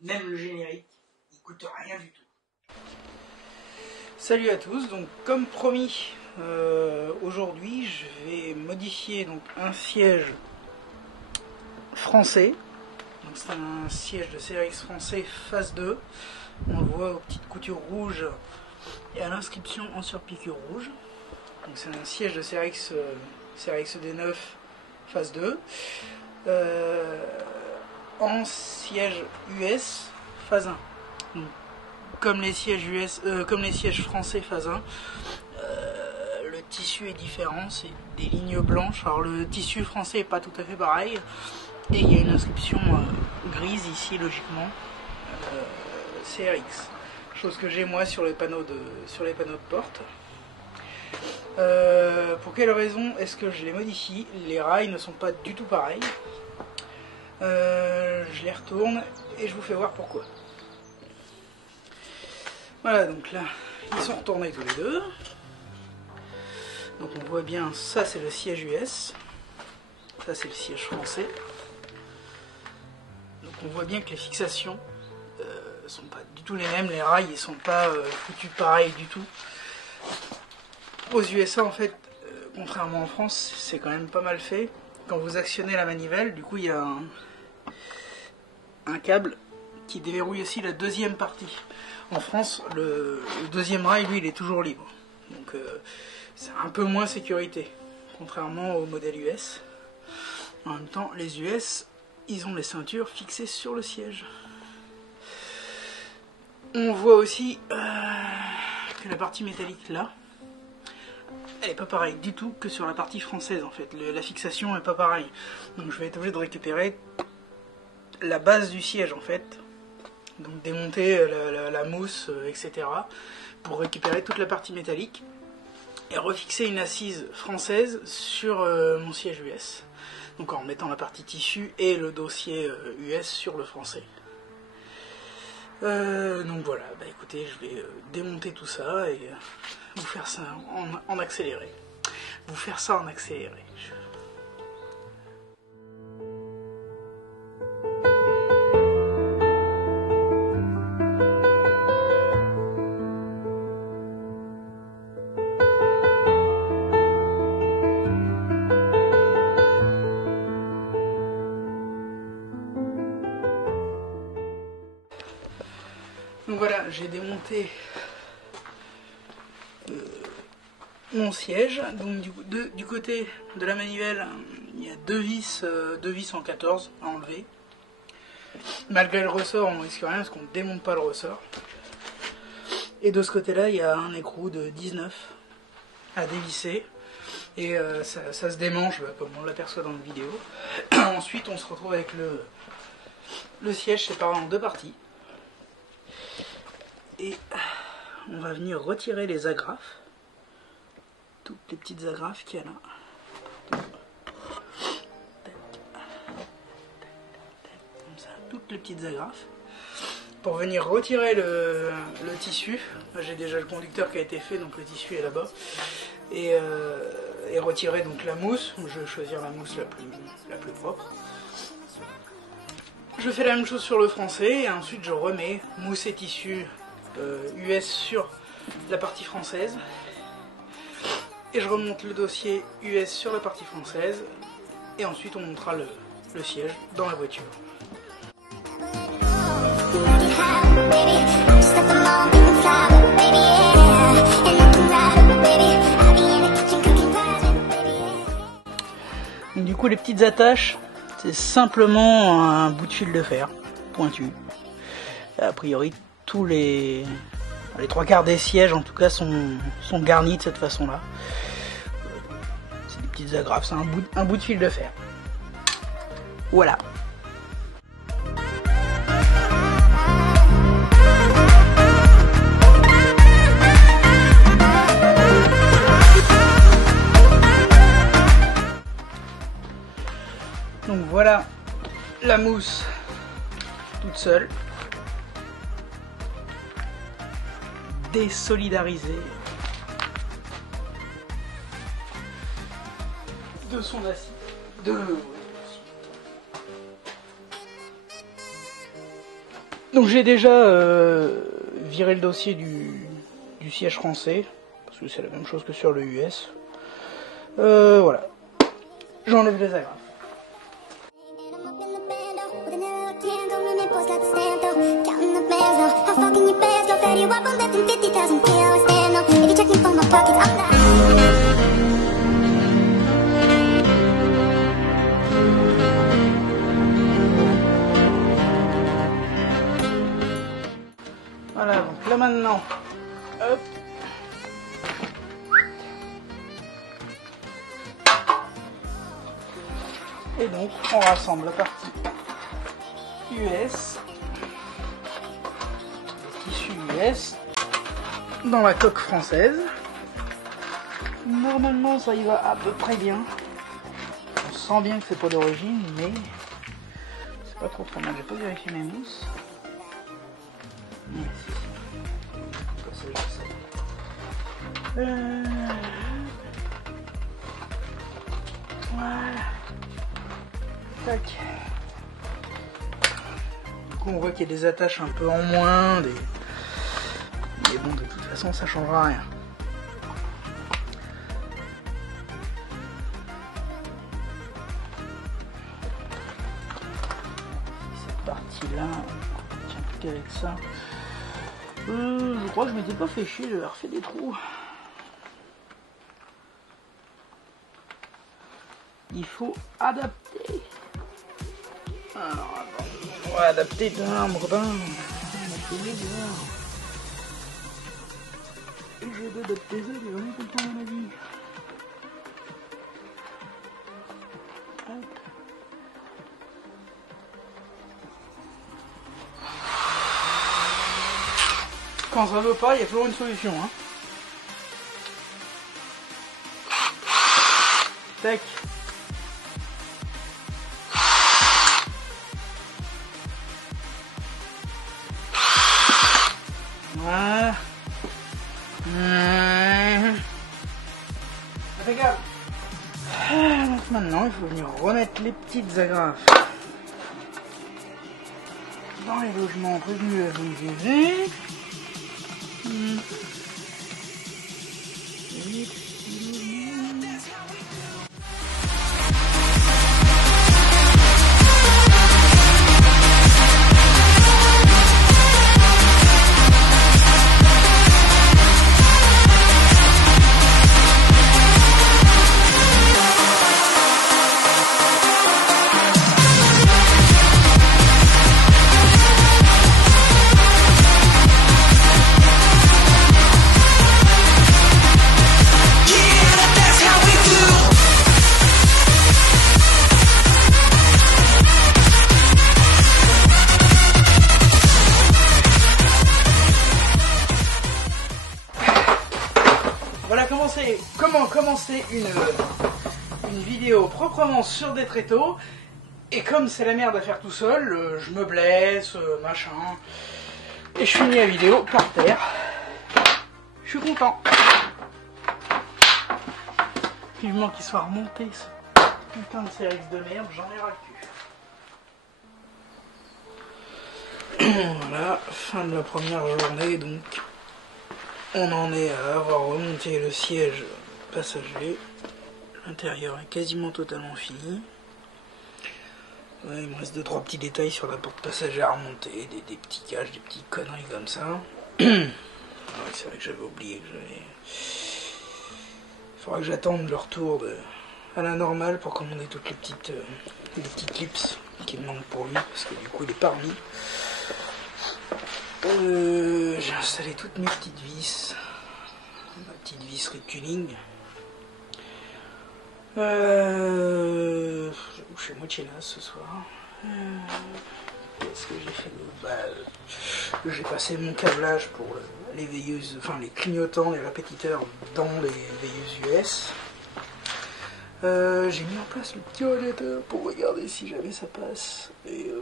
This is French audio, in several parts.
Même le générique, il coûte rien du tout. Salut à tous, donc comme promis, aujourd'hui je vais modifier donc un siège français. Donc c'est un siège de CRX français phase 2. On le voit aux petites coutures rouges et à l'inscription en surpiqûre rouge. Donc c'est un siège de CRX D9 phase 2. En siège US phase 1. Donc, comme les sièges français phase 1, le tissu est différent, c'est des lignes blanches. Alors le tissu français est pas tout à fait pareil, et il y a une inscription grise ici logiquement, CRX, chose que j'ai moi sur les panneaux de porte. Pour quelle raison est-ce que je les modifie? Les rails ne sont pas du tout pareils. Je les retourne et je vous fais voir pourquoi. Voilà, donc là, ils sont retournés tous les deux. Donc on voit bien, ça c'est le siège US, ça c'est le siège français. Donc on voit bien que les fixations sont pas du tout les mêmes, les rails ils sont pas foutus pareil du tout. Aux USA en fait, contrairement en France, c'est quand même pas mal fait. Quand vous actionnez la manivelle, du coup il y a un câble qui déverrouille aussi la deuxième partie. En France, le deuxième rail, lui, il est toujours libre. Donc c'est un peu moins sécurité, contrairement au modèle US. En même temps, les US, ils ont les ceintures fixées sur le siège. On voit aussi que la partie métallique là, elle n'est pas pareille du tout que sur la partie française en fait. La fixation n'est pas pareille. Donc je vais être obligé de récupérer la base du siège en fait. Donc démonter la mousse, etc. pour récupérer toute la partie métallique et refixer une assise française sur mon siège US. Donc en mettant la partie tissu et le dossier US sur le français. Donc voilà, bah écoutez, je vais démonter tout ça et vous faire ça en accéléré. Vous faire ça en accéléré. Donc voilà, j'ai démonté mon siège. Donc du côté de la manivelle, il y a deux vis en 14 à enlever. Malgré le ressort, on risque rien parce qu'on ne démonte pas le ressort. Et de ce côté-là, il y a un écrou de 19 à dévisser. Et ça se démange comme on l'aperçoit dans la vidéo. Ensuite, on se retrouve avec le siège séparé en deux parties. Et on va venir retirer les agrafes, toutes les petites agrafes qu'il y a là. Comme ça, toutes les petites agrafes. Pour venir retirer le tissu, j'ai déjà le conducteur qui a été fait, donc le tissu est là-bas. Et retirer donc la mousse, je vais choisir la mousse la plus propre. Je fais la même chose sur le français, et ensuite je remets mousse et tissu US sur la partie française et je remonte le dossier US sur la partie française et ensuite on montera le siège dans la voiture. Donc, du coup les petites attaches, c'est simplement un bout de fil de fer pointu. Et a priori tous les trois quarts des sièges en tout cas sont garnis de cette façon là. C'est des petites agrafes, c'est un bout de fil de fer. Voilà. Donc voilà la mousse toute seule. Désolidarisé de son acier. Donc j'ai déjà viré le dossier du siège français, parce que c'est la même chose que sur le US. Voilà. J'enlève les agrafes. Voilà, donc là maintenant, hop. Et donc on rassemble la partie US, le tissu US, dans la coque française. Normalement ça y va à peu près bien. On sent bien que c'est pas d'origine, mais c'est pas trop mal. J'ai pas vérifié mes mousses. Voilà. Tac. Du coup on voit qu'il y a des attaches un peu en moins, mais bon de toute façon ça changera rien. Cette partie là, on tient plus qu'avec ça. Je crois que je m'étais pas fait chier, j'avais refait des trous. Il faut adapter. Alors, on va adapter dehors, mon copain. Et j'ai d'adapter ça, j'ai vraiment tout le temps dans ma vie. Hop. Quand ça veut pas, il y a toujours une solution. Hein. Tac. Voilà. Regarde. Donc maintenant, il faut venir remettre les petites agrafes dans les logements prévenus à VGV. Comment commencer une vidéo proprement sur des tréteaux. Et comme c'est la merde à faire tout seul, je me blesse, machin. Et je finis la vidéo par terre. Je suis content. Vivement qu'il soit remonté ce putain de CRX de merde, j'en ai ras le cul. Voilà, fin de la première journée donc. On en est à avoir remonté le siège passager. L'intérieur est quasiment totalement fini. Ouais, il me reste 2-3 petits détails sur la porte passager à remonter, des petits caches, des petites conneries comme ça. Ouais, c'est vrai que j'avais oublié que j'avais... Il faudra que j'attende le retour à la normale pour commander toutes les petits clips qui me manquent pour lui, parce que du coup il est pas remis. J'ai installé toutes mes petites vis, ma petite vis retuning. Je suis moitié là ce soir. Qu'est-ce que j'ai fait d'autre? J'ai passé mon câblage pour les veilleuses, enfin les clignotants, les répétiteurs dans les veilleuses US. J'ai mis en place le petit radiateur pour regarder si jamais ça passe. Et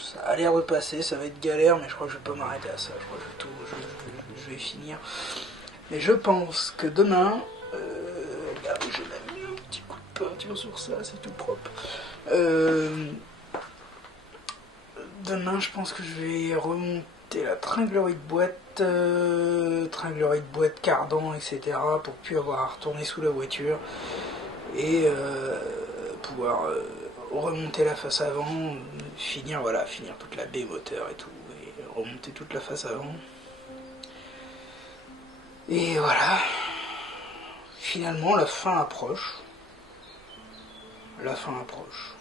ça a l'air de passer, ça va être galère, mais je crois que je vais pas m'arrêter à ça. Je crois que je vais finir. Mais je pense que demain, regardez, j'ai même mis un petit coup de peinture sur ça, c'est tout propre. demain, je pense que je vais remonter la tringlerie de boîte, cardan, etc. pour plus avoir à retourner sous la voiture et pouvoir remonter la face avant, finir toute la baie moteur et tout, et remonter toute la face avant. Et voilà, finalement la fin approche. La fin approche.